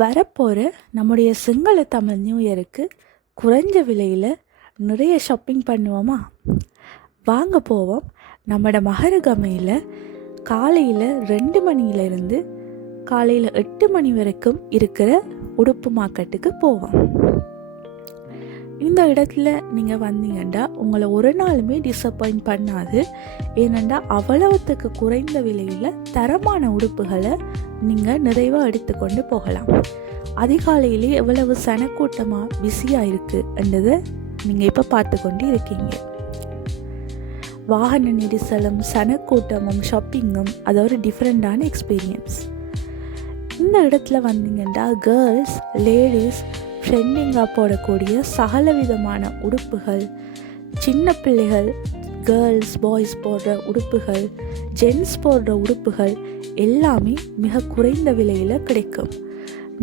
வரப்போகிற நம்முடைய சிங்கள தமிழ் நியூ இயருக்கு குறைஞ்ச விலையில் நிறைய ஷாப்பிங் பண்ணுவோமா? வாங்க போவோம். நம்மட மகரகமையில் காலையில் 2 மணியிலிருந்து காலையில் 8 மணி வரைக்கும் இருக்கிற உடுப்பு மார்க்கெட்டுக்கு போவோம். இந்த இடத்துல நீங்கள் வந்தீங்கன்னா உங்களை ஒரு நாளுமே டிசப்பாயிண்ட் பண்ணாது. ஏனெண்டா அவ்வளவுத்துக்கு குறைந்த விலையில் தரமான உடுப்புகளை நீங்கள் நிறைவாக எடுத்துக்கொண்டு போகலாம். அதிகாலையிலே எவ்வளவு சனக்கூட்டமாக பிஸியாக இருக்குன்றதை நீங்கள் இப்போ பார்த்து கொண்டு இருக்கீங்க. வாகன நெரிசலும் சனக்கூட்டமும் ஷாப்பிங்கும் அது ஒரு டிஃப்ரெண்டான எக்ஸ்பீரியன்ஸ். இந்த இடத்துல வந்தீங்கன்னா கேர்ள்ஸ், லேடிஸ் ட்ரெண்டிங்காக போடக்கூடிய சகல விதமான உடுப்புகள், சின்ன பிள்ளைகள், கேர்ள்ஸ், பாய்ஸ் போடுற உடுப்புகள், ஜென்ஸ் போடுற உடுப்புகள் எல்லாமே மிக குறைந்த விலையில் கிடைக்கும்.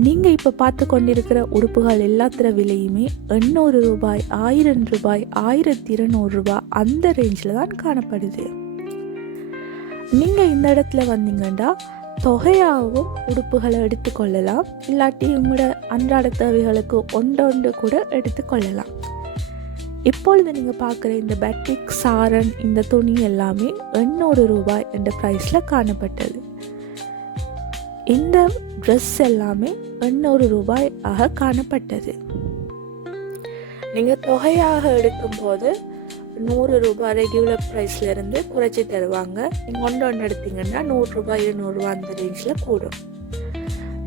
நீங்கள் இப்போ பார்த்து கொண்டிருக்கிற உடுப்புகள் எல்லாத்திர விலையுமே 800 ரூபாய், 1000 ரூபாய், 1200 ரூபாய் அந்த ரேஞ்சில் தான் காணப்படுது. நீங்கள் இந்த இடத்துல வந்தீங்கன்னா தொகையாகவும் உடுப்புகளை எடுத்துக்கொள்ளலாம். இல்லாட்டி உங்களோட அன்றாட தேவைகளுக்கு ஒன்று கூட எடுத்துக்கொள்ளலாம். இப்பொழுது நீங்கள் பார்க்குற இந்த பேட்டிக், சாரன், இந்த துணி எல்லாமே 800 ரூபாய் என்ற ப்ரைஸில் காணப்பட்டது. இந்த ட்ரெஸ் எல்லாமே 800 ரூபாய் ஆக காணப்பட்டது. நீங்கள் தொகையாக எடுக்கும்போது 100 ரூபாய் ரெகுலர் ப்ரைஸ்லேருந்து குறைச்சி தருவாங்க. நீங்கள் ஒன்று எடுத்தீங்கன்னா 100 ரூபாய், 200 ரூபாய் அந்த ரேஞ்சில் கூடும்.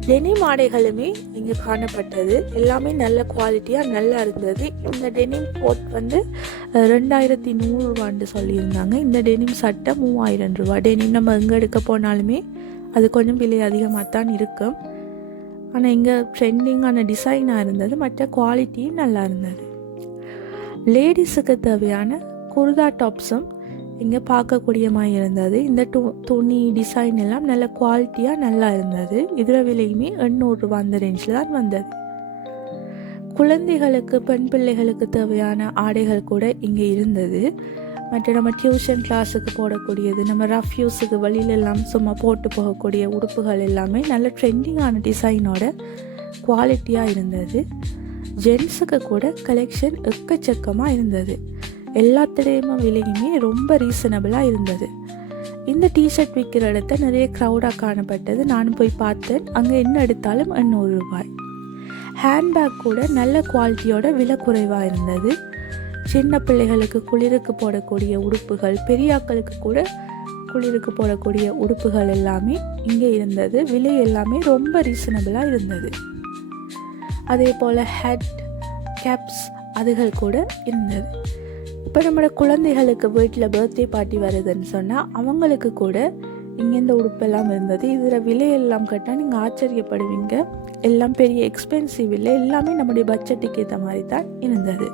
டெனிம் ஆடைகளுமே இங்கே காணப்பட்டது. எல்லாமே நல்ல குவாலிட்டியாக நல்லா இருந்தது. இந்த டெனிம் கோட் 2100 ரூபான்னு சொல்லியிருந்தாங்க. இந்த டெனிம் சட்டை 3000 ரூபாய். டெனிம் நம்ம எங்கே எடுக்க போனாலுமே அது கொஞ்சம் விலை அதிகமாக தான் இருக்கும். ஆனால் இங்கே ட்ரெண்டிங்கான டிசைனாக இருந்தது, மற்ற குவாலிட்டியும் நல்லா இருந்தது. லேடிஸுக்கு தேவையான குர்தா டாப்ஸும் இங்கே பார்க்கக்கூடிய மாதிரி இருந்தது. இந்த துணி டிசைன் எல்லாம் நல்ல குவாலிட்டியாக நல்லா இருந்தது. இதில் விலையுமே 800 ரூபாய் அந்த ரேஞ்சில் தான் வந்தது. குழந்தைகளுக்கு, பெண் பிள்ளைகளுக்கு தேவையான ஆடைகள் கூட இங்கே இருந்தது. மற்ற நம்ம டியூஷன் கிளாஸுக்கு போடக்கூடியது, நம்ம ரஃப் யூஸுக்கு வெளியிலெல்லாம் சும்மா போட்டு போகக்கூடிய உடுப்புகள் எல்லாமே நல்ல ட்ரெண்டிங்கான டிசைனோட குவாலிட்டியாக இருந்தது. ஜென்ஸுக்கு கூட கலெக்ஷன் எக்கச்சக்கமாக இருந்தது. எல்லாத்துலேயுமே விலையுமே ரொம்ப ரீசனபிளாக இருந்தது. இந்த டிஷர்ட் விற்கிற இடத்த நிறைய க்ரௌடாக காணப்பட்டது. நானும் போய் பார்த்தேன். அங்கே என்ன எடுத்தாலும் 800 ரூபாய். ஹேண்ட்பேக் கூட நல்ல குவாலிட்டியோட விலை குறைவாக இருந்தது. சின்ன பிள்ளைகளுக்கு குளிருக்கு போடக்கூடிய உடுப்புகள், பெரியாக்களுக்கு கூட குளிருக்கு போடக்கூடிய உடுப்புகள் எல்லாமே இங்கே இருந்தது. விலை எல்லாமே ரொம்ப ரீசனபிளாக இருந்தது. அதே போல் ஹெட் கேப்ஸ் அதுகள் கூட இருந்தது. இப்போ நம்மளோட குழந்தைகளுக்கு வீட்டில் பர்த்டே பார்ட்டி வருதுன்னு சொன்னால் அவங்களுக்கு கூட இங்கே இந்த உடுப்பெல்லாம் இருந்தது. இதில் விலையெல்லாம் கேட்டால் நீங்கள் ஆச்சரியப்படுவீங்க. எல்லாம் பெரிய எக்ஸ்பென்சிவ் இல்லை, எல்லாமே நம்முடைய பட்ஜெட்டுக்கு ஏற்ற மாதிரி தான் இருந்தது.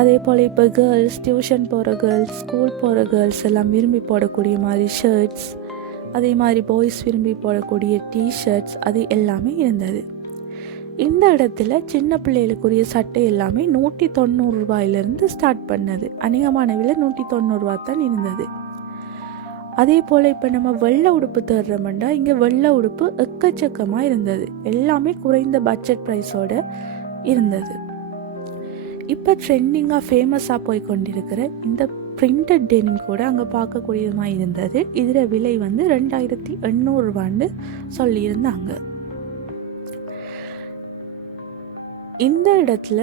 அதே போல் இப்போ கேர்ள்ஸ், டியூஷன் போகிற கேர்ள்ஸ், ஸ்கூல் போகிற கேர்ள்ஸ் எல்லாம் விரும்பி போடக்கூடிய மாதிரி ஷர்ட்ஸ், அதே மாதிரி பாய்ஸ் விரும்பி போடக்கூடிய டிஷர்ட்ஸ் அது எல்லாமே இருந்தது. இந்த இடத்துல சின்ன பிள்ளைகளுக்குரிய சட்டை எல்லாமே 190 ரூபாயிலிருந்து ஸ்டார்ட் பண்ணது. அநேகமான விலை 190 ரூபா தான் இருந்தது. அதே போல் இப்போ நம்ம வெள்ளை உடுப்பு தேடுறோம்னா இங்கே வெள்ளை உடுப்பு எக்கச்சக்கமாக இருந்தது. எல்லாமே குறைந்த பட்ஜெட் ப்ரைஸோட இருந்தது. இப்போ ட்ரெண்டிங்காக ஃபேமஸாக போய் கொண்டிருக்கிற இந்த பிரிண்டட் டெனிம் கூட அங்கே பார்க்கக்கூடியதுமாக இருந்தது. இதில் விலை 2800 ரூபான்னு சொல்லியிருந்தாங்க. இந்த இடத்துல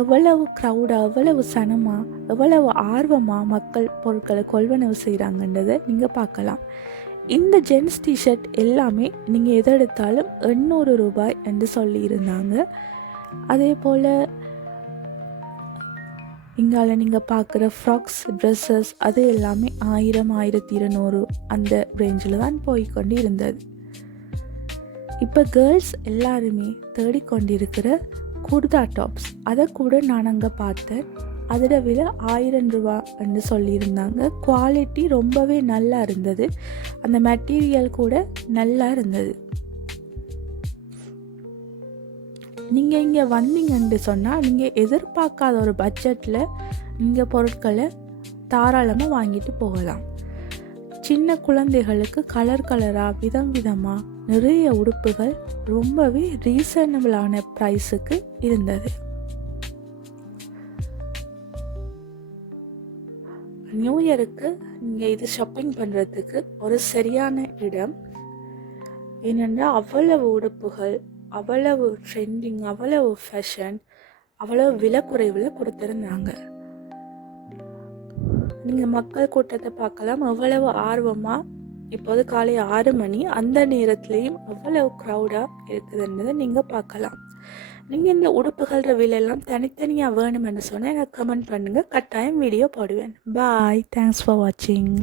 எவ்வளவு க்ரௌடாக, எவ்வளவு சனமாக, எவ்வளவு ஆர்வமாக மக்கள் பொருட்களை கொள்வனவு செய்கிறாங்கன்றதை நீங்கள் பார்க்கலாம். இந்த ஜென்ஸ் டிஷர்ட் எல்லாமே நீங்கள் எதை எடுத்தாலும் 800 ரூபாய் என்று சொல்லியிருந்தாங்க. அதே போல் இங்கால நீங்கள் பார்க்குற ஃப்ராக்ஸ், ட்ரெஸ்ஸஸ் அது எல்லாமே 1000, 1200 அந்த ரேஞ்சில் தான் போய்கொண்டு இருந்தது. இப்போ கேர்ள்ஸ் எல்லாருமே தேடிக்கொண்டிருக்கிற குர்தா டாப்ஸ் அதை கூட நான் அங்கே பார்த்தேன். அதோட விலை 1000 ரூபா என்று சொல்லியிருந்தாங்க. குவாலிட்டி ரொம்பவே நல்லா இருந்தது. அந்த மெட்டீரியல் கூட நல்லா இருந்தது. நீங்கள் இங்கே வந்தீங்கன்னு சொன்னால் நீங்கள் எதிர்பார்க்காத ஒரு பட்ஜெட்டில் நீங்கள் பொருட்களை தாராளமாக வாங்கிட்டு போகலாம். சின்ன குழந்தைகளுக்கு கலர் கலராக விதம் விதமாக நிறைய உடுப்புகள் ரொம்பவே ரீசனபிளான ப்ரைஸுக்கு இருந்தது. நியூ இயருக்கு நீங்கள் இது ஷாப்பிங் பண்ணுறதுக்கு ஒரு சரியான இடம். ஏனென்றால் அவ்வளவு உடுப்புகள், அவ்வளவு ட்ரெண்டிங், அவ்வளவு ஃபேஷன், அவ்வளவு விலை குறைவில் கொடுத்துருந்தாங்க. நீங்கள் மக்கள் கூட்டத்தை பார்க்கலாம், எவ்வளவு ஆர்வமாக. இப்போது காலை 6 மணி, அந்த நேரத்துலேயும் எவ்வளவு க்ரௌடாக இருக்குதுன்றதை நீங்கள் பார்க்கலாம். நீங்கள் இந்த உடுப்புகள விலையெல்லாம் தனித்தனியாக வேணுமென்னு சொன்னால் எனக்கு கமெண்ட் பண்ணுங்கள், கட்டாயம் வீடியோ போடுவேன். பாய், தேங்க்ஸ் ஃபார் வாட்சிங்.